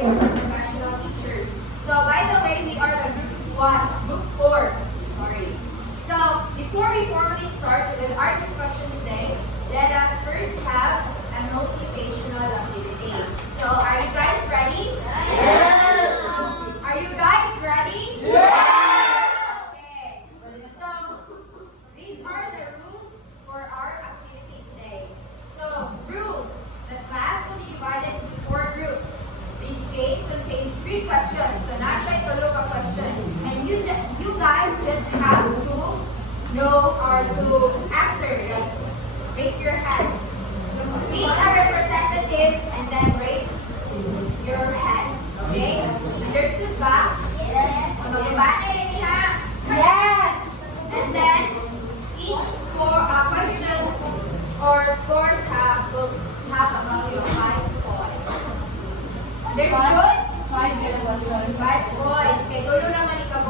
guys are professional teachers. So by the way, we are the group 4. Sorry. So before we formally start with our discussion today, let us first have a motivational activity. So are you guys ready? Yes! Are you guys ready? Yes! Okay. So these are the rules for our activity today. So rules. The class will be divided into 4 groups. This game contains 3 questions. So not try to look a question. And you guys just have to know or to answer. Like raise your hand. Be a representative and then raise your hand. Okay? Understood ba? Yes. Yes. And then each questions or scores will have a value of 5 points. Understood? 5 points. Kaya tulo naman ikaw.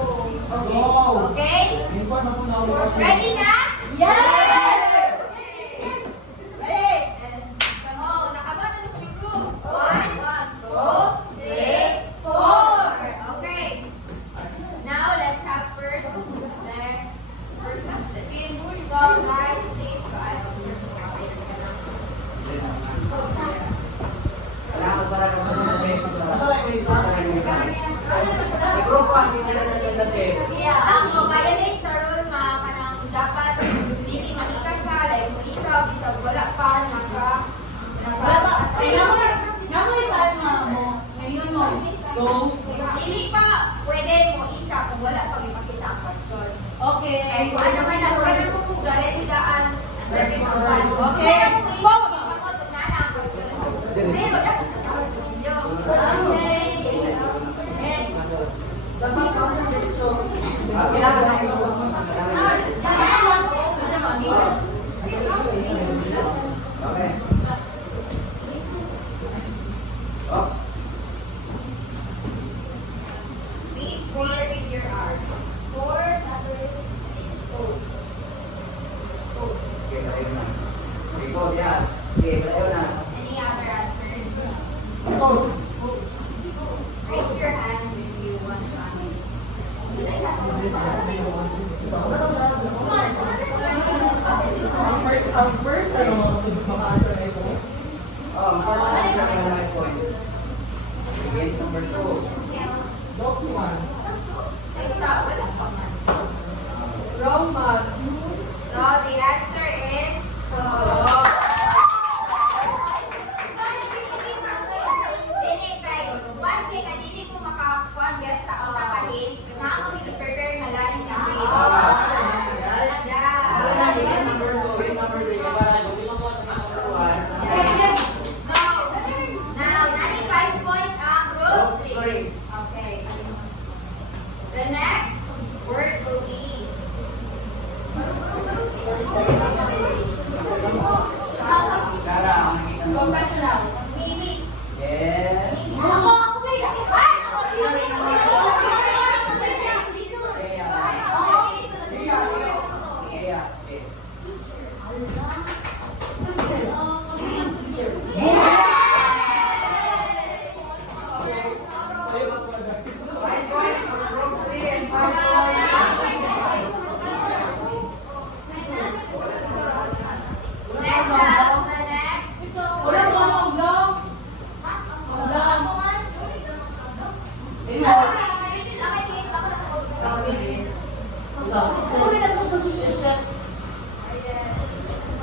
Okay? Ready na? Yes! Dili pa, pwede mo isa kung wala pang ipakita ang question. Okay. Ano man ako, galit yung daan. Okay. Pero dapat kasama ko ninyo. Okay. Please read with your eyes. 4 letters. Any other answer? Raise your hand if you want to answer. First, maka-answer na ito. First answer na my point. Again, number 2. Don't you want? Roman. So the answer is Dili kay once kay kanini ko makakuan guys sa usa ka din, na ako i-prepare na lain ka din. Number 2, number 3, para hindi mo po sa So now 95 points ang group 3. Okay. The next word will be professional. Mimi. Yes.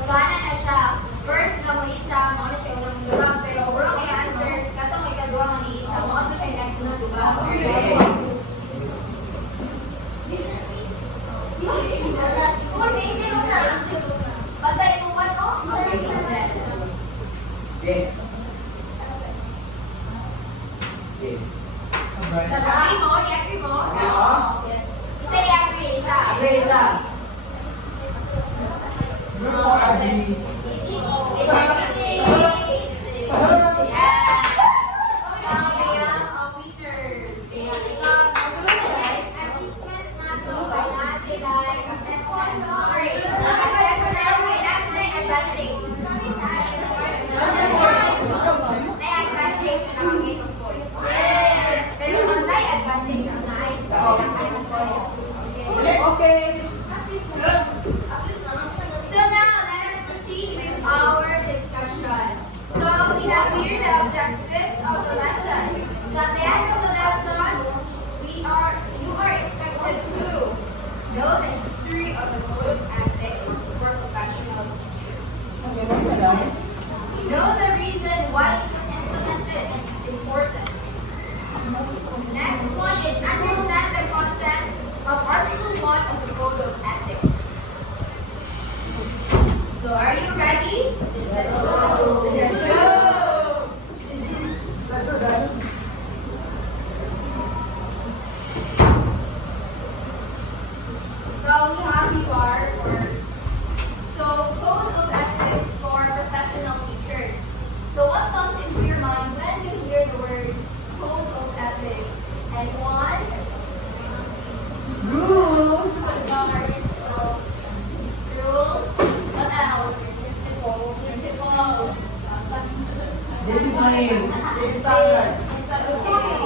Gana na siya. First nga mo isa, mo na siya unang duba, pero wrong ay answer. Katong may kadwa nga ni isa, mo na siya next na duba. Patay mo ba to? Okay. Agree mo? Di-agree mo? Isa di-agree, isa. Isa. Group 4 agrees. May advantage na nakagay ng points. So are you ready? Let's go. Let's go. Let's go, guys. So we have here for So, code of ethics for professional teachers. So, what comes into your mind when you hear the word code of ethics? Anyone? Rules. Rules. What else? Principles. Discipline. Standard. Okay.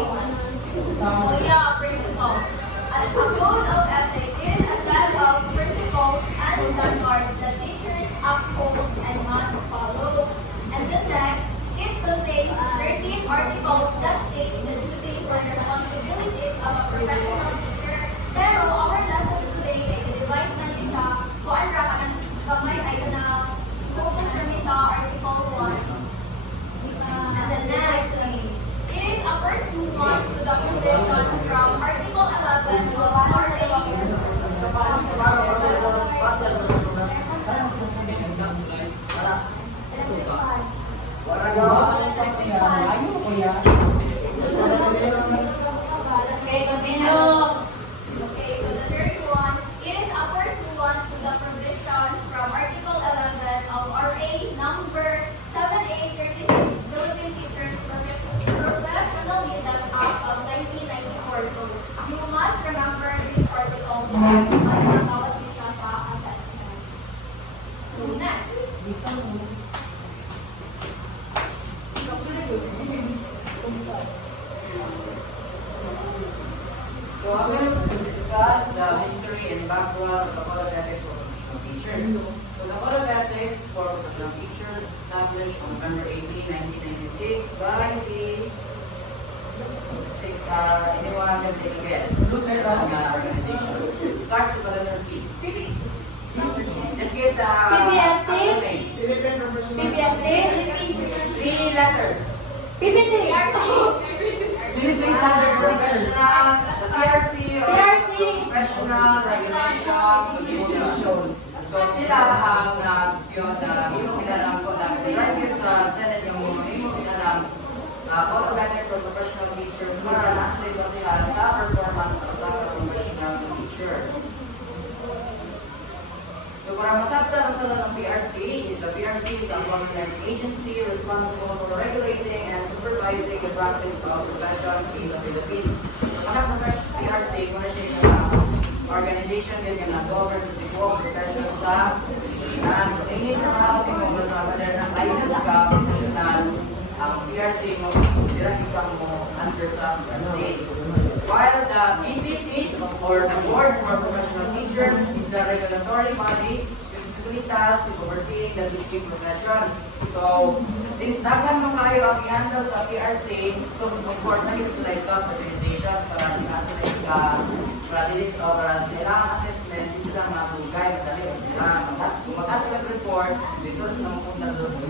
So, yeah, principles. A code of ethics is a set of principles and standards that teachers uphold and must follow. And the next, it contains 13 articles that states the duties and responsibilities of a professional teacher. Pero our lesson today ay i-divide na niya siya kung ano rakan kamay ay na focus kami sa Article 1. And the next, it is a pursuant to the provisions from Article 11 of Okay, continue. Okay, so the third one, it is a pursuant to the provisions from Article 11 of RA number 7836, Philippine Teachers Professional Leaders Act of 1994. So you must remember these articles and must matawas niyo siya sa assessment. So next. So I'm going to discuss the history and background of the Code of Ethics for Professional Teachers. So the Code of Ethics for Professional Teachers established on November 18, 1996 by the anyone can take a guess. Organization. Start with the letter P. Just get the PBST? name. PBST? 3 letters. PPT. Philippine Standard Professional, the PRC, or PRC. Professional Regulation Commission. So sila ang yun na yung kinalang ko na right here sa Senate yung kinalang Code of Ethics for Professional Teachers para nasa ito sila sa performance sa professional teacher. So para masabta sa ng PRC, the PRC is a government agency responsible for regulating and supervising the practice of professions in the Philippines. So kada professional PRC, kung siya yung organization din yung nag-govern sa tipo of profession sa Pilipinas. So ini na ating mga sa pader ng license ka na ang PRC mo direct kang mo under sa PRC. While the BPT or the Board for Professional Teachers is the regulatory body specifically tasked with overseeing the teaching profession. So, since daghan mo kayo ang i-handle sa PRC, so of course, nakita sila yung organizations para sila para dili sa para nilang assessment, sila matugay, madali sila mag-ask sila report dito sa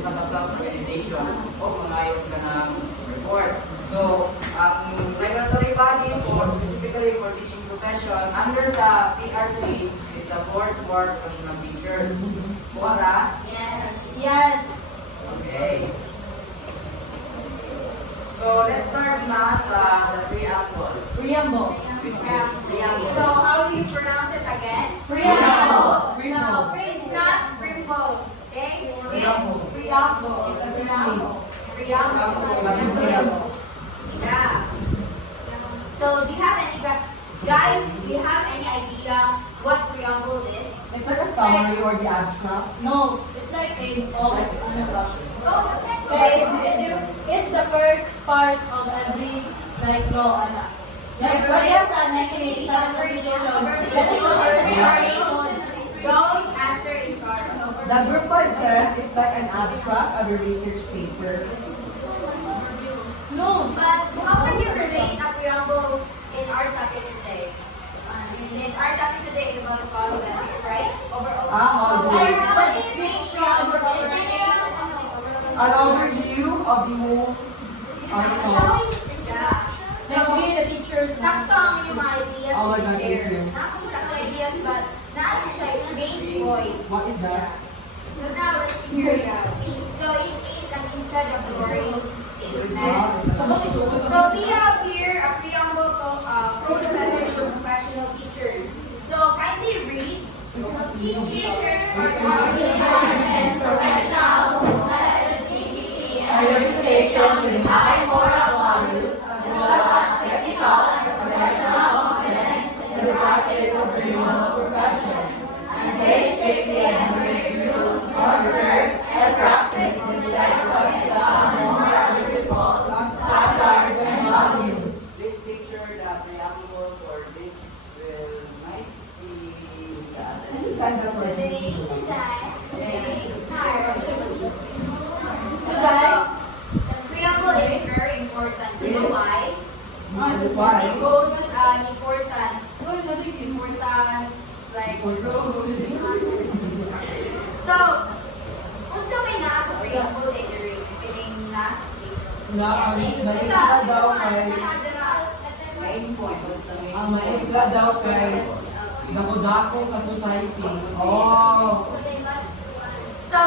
mga organization o mga ayaw ka ng report. So, ang regulatory body for specifically for teaching profession under sa PRC is the Board for Professional Teachers. Kuha Yes. Yes. Okay. So, let's start na sa the preamble. Preamble. Preamble. So how do you pronounce it again? Preamble. So it's not preamble, okay? It's Preamble. preamble. Preamble. Yeah. So do you have any guys? Do you have any idea what preamble is? It's like a summary or the abstract. No, it's like a Okay. it's the first part of every like law. Like for instance, 1987 Constitution. That is the first part. Don't answer in card. Number 5 says it's like an abstract of a research paper. No. But how can you relate a preamble in our topic today? Since our topic today is about the code of ethics, right? Overall. Ah, So, okay. what is being shown An overview of the whole article. Yeah. So, Like we, the teachers. sakto ang yung mga ideas Oh my na God, share. thank you. Not kung sakto ideas, but not siya yung main point. What is that? So now let's figure it out. So it is an introductory statement. So we have here a preamble code of ethics for professional teachers. So kindly read. Teachers are competent professionals who possess dignity and reputation with high moral values, as well as technical and professional competence in the practice of their noble profession. And they strictly adhere to, observe, and practice the psychological and moral principles, standards, and values. This picture, the preamble for this will might be Stand up for Today, this. the preamble is very important. You know why? This is why. It holds an important, like, so, kung sa may nasa preamble, kining nasa Maisla daw kay, main point. What's the main ang maisla daw kay, dako-dako sa society. Oh. So,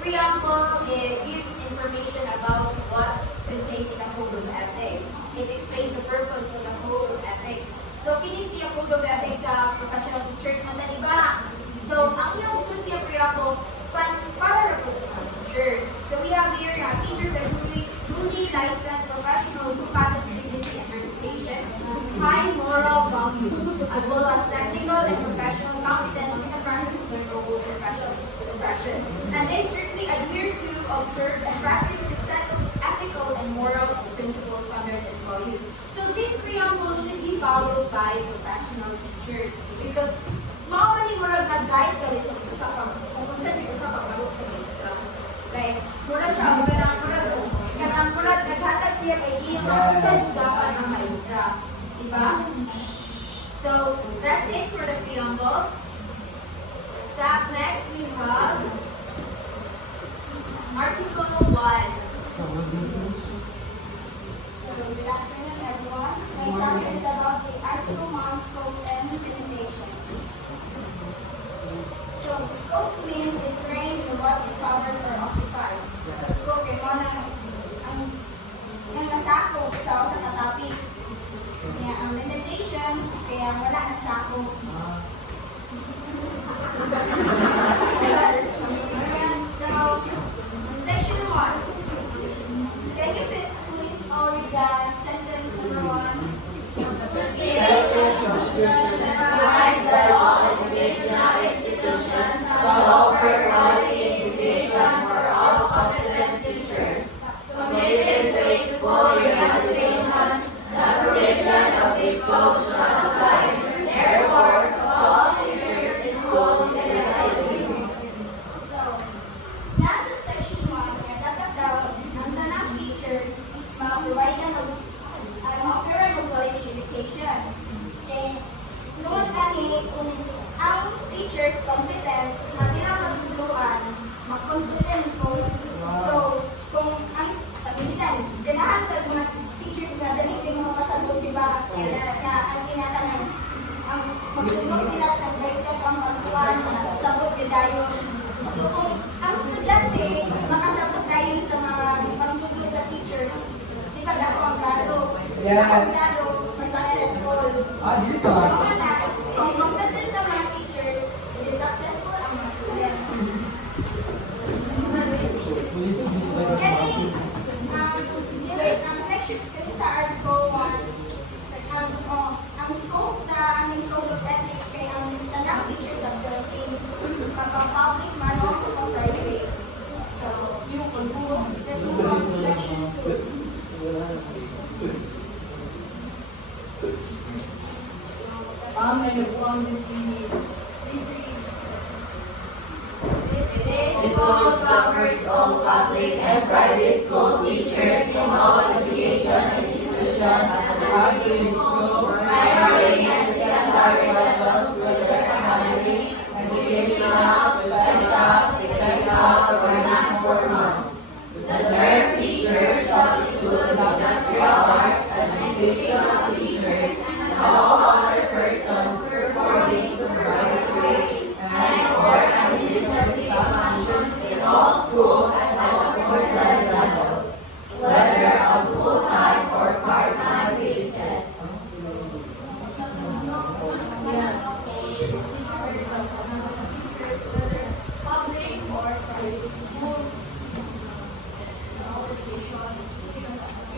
preamble gives information about what's contained in the code of ethics. It explains the purpose of the code of ethics. So, kini siya code of ethics sa professional teachers, madali ba? So, ang iyong usod siya preamble, para po sa mga teachers. So, we have here teachers are truly licensed professionals who possess dignity and reputation, high moral values, as well as technical and professional competence in the practice of their noble profession. And they strictly adhere to, observe, and practice the set of ethical and moral principles, standards, and values. So this preamble should be followed by professional teachers because mawali mo lang nag-guide ka sa usapang kung sa usapang sa maestra. Like, mura siya, ganang mura, naghatag siya kay iyo kung sa usapan ng maestra. Diba? So, that's it for the preamble. So, up next we have Article 1. Good afternoon, everyone. My topic is about the Article 1 scope and limitation. So, scope means its range and what it covers or occupies. So, scope ay mo ang nasakop sa katapik. Kaya ang limitations, kaya wala nasakop. So, Section 1. can you please all read the sentence number 1? Provides that all educational institutions shall offer quality education for all competent teachers, committed to its full realization. The provision of this code shall apply, therefore, to all teachers in schools in the Philippines. So, nasa section 1, kaya dapat daw ang tanang teachers mag-provide ng offer ng quality education. Okay, noon kami kung ang teachers competent, hindi lang matutuluan, mag-competent po. So, kung ang kabilitan, ganahan sa mga teachers na dali din mga kasagot, di ba? Na ang tinatanan, ang magtulong sila sa step ang pagkuhan, sagot din tayo. So, kung ang estudyante, makasagot tayo sa mga pagtulong sa teachers, di ba ako ang lalo? Yes. Ang lalo, mas successful. Dito. So, kung competent ang mga teachers, hindi successful ang mga students. Ang section sa Article 1, ang scope sa aming code of ethics kay ang tanang teachers of Philippines, kapag-public man o private. So, let's move on to section 2. This code covers all public and private school teachers in all education institutions, primary and secondary levels, whether academic, educational, special, technical, or non-formal. The term teacher shall include industrial arts, educational teachers, and all other persons performing supervisory and/or administrative functions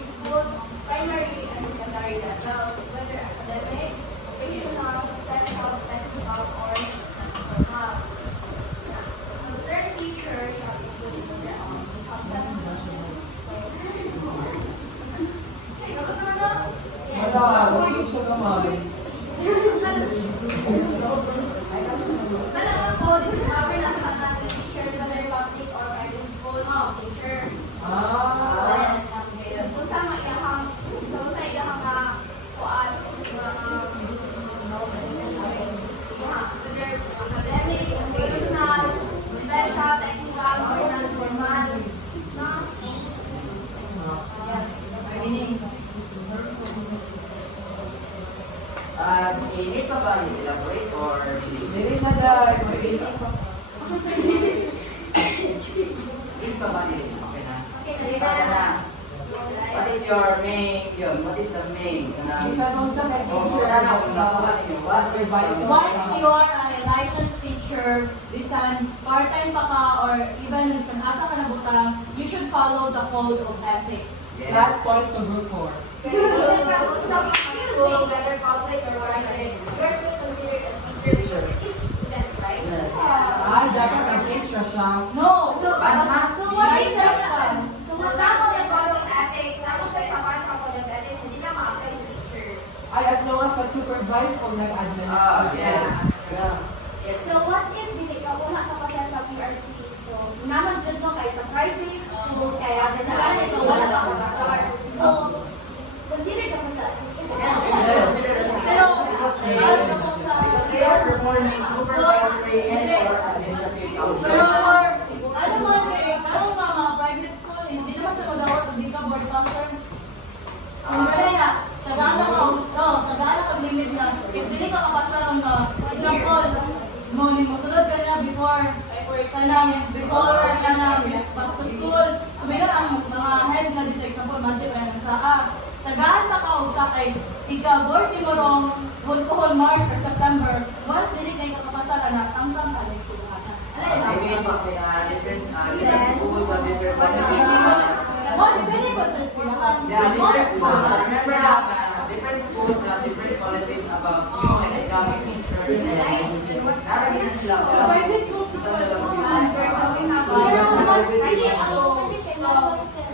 school, primary and secondary level, whether academic, vocational, technical, or informal. The third teacher shall include the subject. Wala, ako yung siya naman. Malaman po, discover ng lahat ng teacher, whether public or private school, teacher. Ah. Kung sa mga iyahang, so sa iyahang kuan, whether academic, vocational, special, technical, or non-formal. No? Meaning, Hindi pa ba elaborate or dili na dahil. hindi pa ba nila? Okay na. Okay, Okay na. What is your main, what is the main? Itanong sa may teacher Once you are a licensed teacher, bisan part-time pa ka or even bisan asa ka nabutang, you should follow the code of ethics. Last point to group 4. School, whether public or private, you're still considered a teacher because you teach students, right? Ah, dapat mag-teach siya. No! So, So what is that? So, kasama sa code of ethics, tapos may sama sa code of ethics, hindi na ma-apply sa teacher. Ay, as long as mag-supervise o nag-administrate. Yes. Yes. So what if dili ka wala ka pa sa PRC? So naman jud mo kay sa private schools kaya sa lahat ito wala ka pa start. So consider ka pa sa Pero, alam mo kung sa... Because they are performing supervisory and or administrative Pero functions. for, ano man eh, karong mga private school, hindi naman sa mag-award kung di ka board passer. Ang gano'n na, tagaan ka limit na, if dili ka kapasar ang example, mo sunod ka na before ka na back to school. So, mayroon ang mga head na dito, example, monthly pa yan sa tagaan ka sa kay ika-board ni mo rong hulkuhol March or September, once dili kayo kakapasar ka na, tangtang ka na yung suluhatan. Maybe different schools have different policies. Depende po sa eskwelahan. Yeah, different schools. Remember that different schools have different policies about academic teachers and narragayan sila. Private school, So,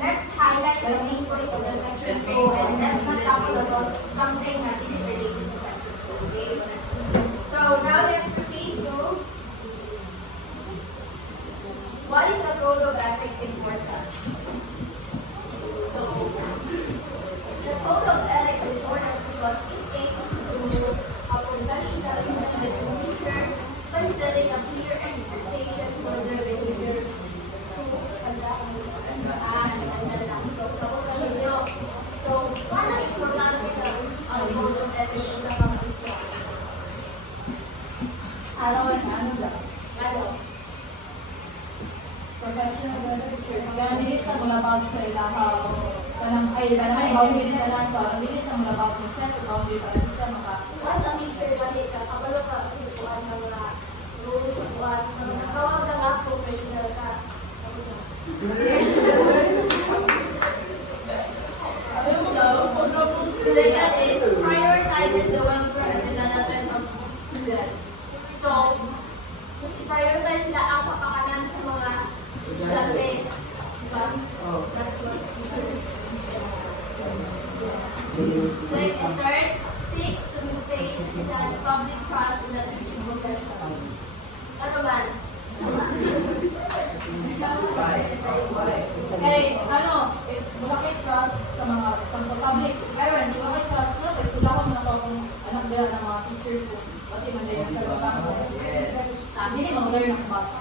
let's highlight the main point of the section 2 and let's not talk about something that is related to section 2, okay? So, now let's proceed to what is the code of ethics important? So, the code of ethics is important because it aims to a professional with teachers by setting a clear expectation for their behavior to conduct and so, paano informahan kita ang code of ethics sa mga isla? Aron, ano lang. Ano? Professional teachers. Kaya hindi sa mga bawat sa ilaha o kanang boundary na lang. So, hindi sa mga bawat sa set o boundary para sa maka. As a teacher, balik ka, kabalo ka sa buwan ng mga rules, buwan, nakawag ka nga, professional ka. So that is prioritizes the welfare and development of students. So, mas i-prioritize nila ang kapakanan sa mga estudyante. Diba? That's what teachers. So, third, 6 to maintain has public trust in the teaching profession. Ano ba? Eh, ano, if wala kayo trust sa mga public parents, wala kayo trust na, kasi wala ko na kung anak nila ng mga teachers ko, pati man din sa babasa. Hindi ni mag-learn ng bata.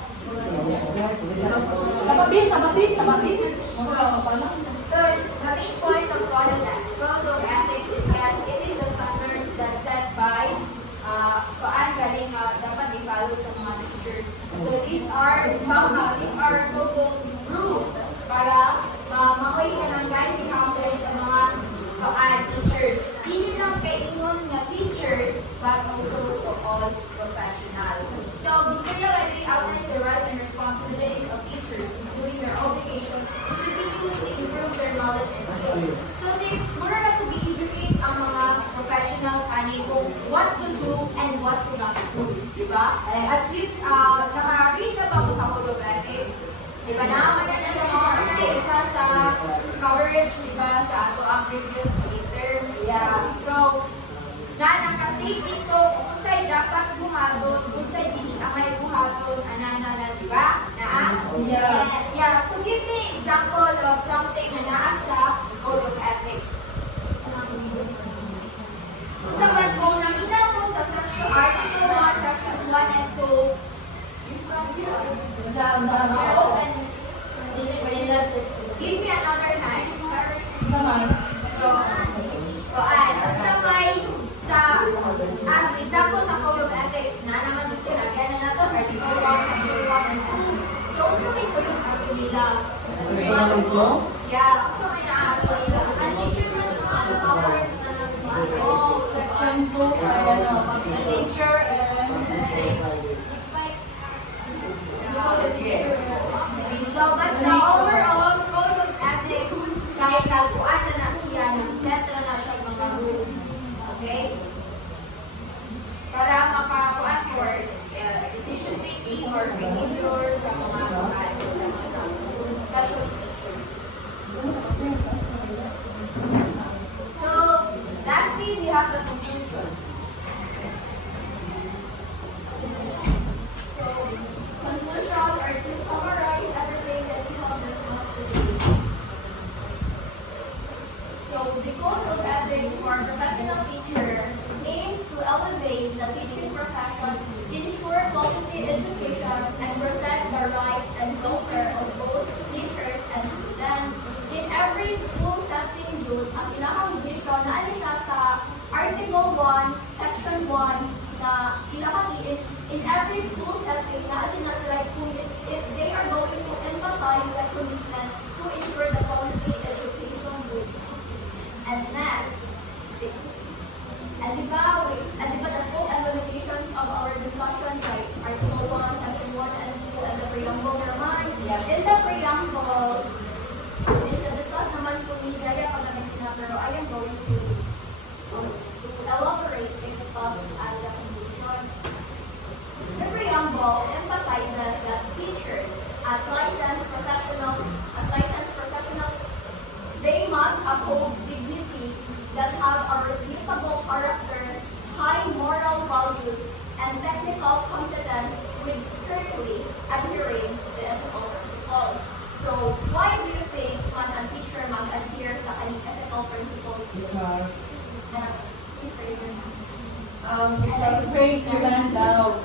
Sababit. Mga kapala. Third, the main point of code of ethics is that it is the standards that set by paan galing dapat i-follow sa mga teachers. So these are so-called rules para makoy ka ng guiding counsel sa mga teachers. Hindi lang kay ingon nga teachers but also to all professionals. So gusto niyo already outlines the rights and responsibilities of teachers, including So this, muna na to i-educate ang mga professionals ani kung what to do and what to not do. Diba? As if, naka-read na ba ko sa Code of Ethics? Diba na? Maganda yung mga isa sa coverage, diba, sa ato ang previous midterm. Yeah. So, nakastate ito kung sa'y dapat buhaton, kung sa'y hindi amay buhaton, anana, diba? Yeah. Yeah, so give me example of something na naa sa Code of Ethics. Sa man kung namina mo sa section article 1, section 1 and 2, open. Give me another time. So, sa may, as example sa Code of Ethics, na naman dito, lagyan na nato, article 1, section 1 and 2. So, sa may sagot ato nila. Yeah, so may naato nila. Ang teacher mo sa mga hours na Oh, section 2, nature and So, basta overall, Code of Ethics, kahit nagpuan na siya, nag-set na siya ng mga rules. Okay? Para makakuan for decision making or behavior sa mga professionals, especially teachers. So, lastly, we have the conclusion. So, conclusion or to summarize everything that we have discussed today. So, the Code of Ethics for Professional Teacher aims to elevate the teaching profession, ensure quality education, and protect the rights and welfare of both teachers and students. In every school setting, yun, ang ilahang vision na ano siya sa Article 1, Section 1, na ilahang in every school setting na atin na sila if they are going to emphasize the commitment to ensure the quality education good. And next, and the scope and limitations of our discussion like Article 1, Section 1 and 2 and the preamble naman. In the preamble, since na-discuss naman po ni Jaya pagkaganti na, pero I am going to elaborate it as the conclusion. The preamble emphasizes that teachers, as licensed professionals, they must uphold dignity that have a reputable character, high moral values, and technical competence with strictly adhering to the ethical principles. So, why do you think a teacher mag-adhere sa kanyang ethical principles? Because Please raise your hand. it's great to land down.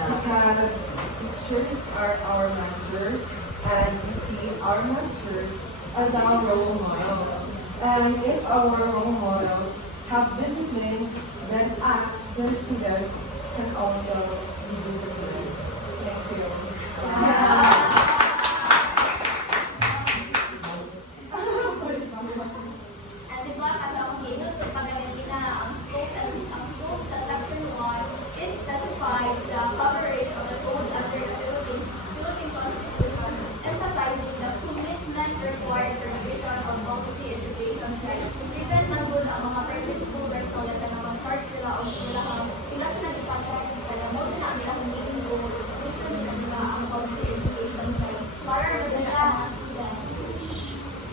because teachers are our mentors, and we see our mentors as our role models. And if our role models have discipline, then us, their students, can also be disciplined. Thank you. At diba, kada ang hinot o pagagalina, ang scope sa Section 1, it specifies the coverage of the code under the Philippine Constitution, emphasizing the commitment required for division of quality education. Given man good ang mga private school vertical na naman-start sila o ilahang nagipasok kaya mo na ang ilahang meeting goal, mission nila ang quality education para madala ang mga students.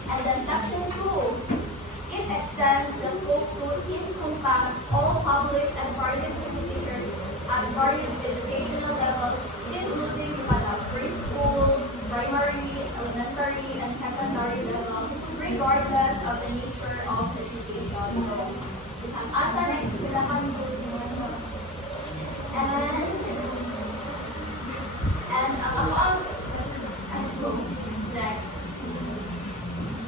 And then Section 2, it extends the scope to encompass all public and private school teachers at various educational levels, including preschool, primary, elementary, and secondary levels, regardless of the nature of education. So, isang asa na eskwelahan mo and so, next.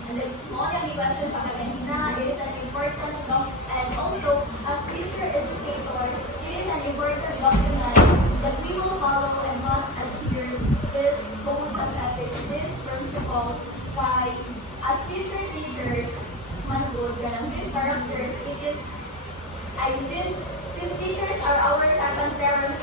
And then, more than the question pagkaganina, it is an important document, and also, as future educators, it is an important document that we will follow and must adhere this code of ethics, these principles, by, as future teachers, manhood, ganang these characters, it is, since teachers are our second parents,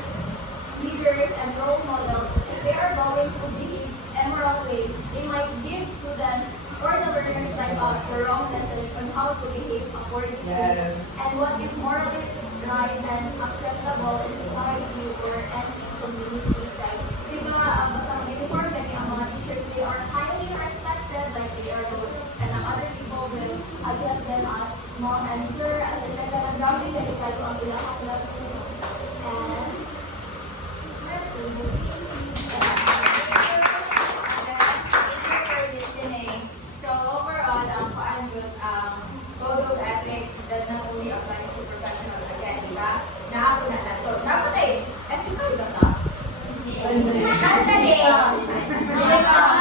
leaders, and role models, if they are going to behave immoral ways, they might give students or the learners spread us the wrong message on how to behave accordingly. Yes. And what is morally right and acceptable in society or any community. Like, di ba, basta mag-uniform gani ang mga teachers, they are highly respected, like they are good, and ang other people will address them as mom and sir, as a ganda ng grabe, gani kayo ang ilang classroom. And, For listening. So overall, code of ethics does not only apply to professionals again, di ba? Naako na nato. Dapat ethical ba ta? Hindi. Sandali. Hindi ka.